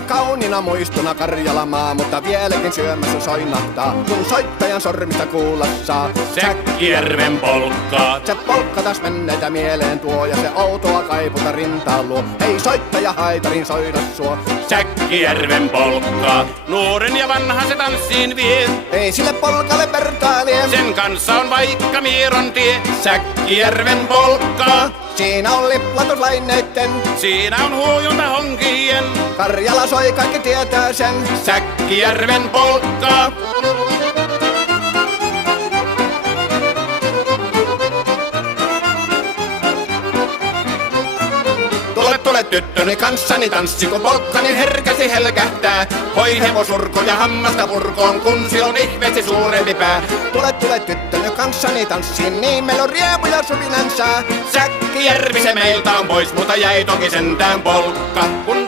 on kauniina muistona Karjalamaa, mutta vieläkin syömässä soinahtaa, kun soittajan sormista kuulla saa. Säkkijärven polkkaa. Se polkka taas menneitä mieleen tuo ja se outoa kaiputa rintaan luo. Ei soittaja haitarin soida suo. Säkkijärven polkkaa. Nuoren ja vanhan se tanssiin vie. Ei sille polkalle vertailie. Sen kanssa on vaikka Mieron tie. Säkkijärven polkkaa. Siinä on liplatuslaineitten. Siinä on huojunta honkien. Karjala soi, kaikki tietää sen. Säkkijärven polkkaa. Tule tyttöni kanssani tanssi, kun polkkani herkästi helkähtää. Hoi hevosurko ja hammasta purkoon, kun silloin ihmeesti suurempi pää. Tule tyttöni kanssani tanssiin, niin meillä on riemu ja suvinan sää. Säkkijärvi se meiltä on pois, mutta jäi toki sentään polkka. Kun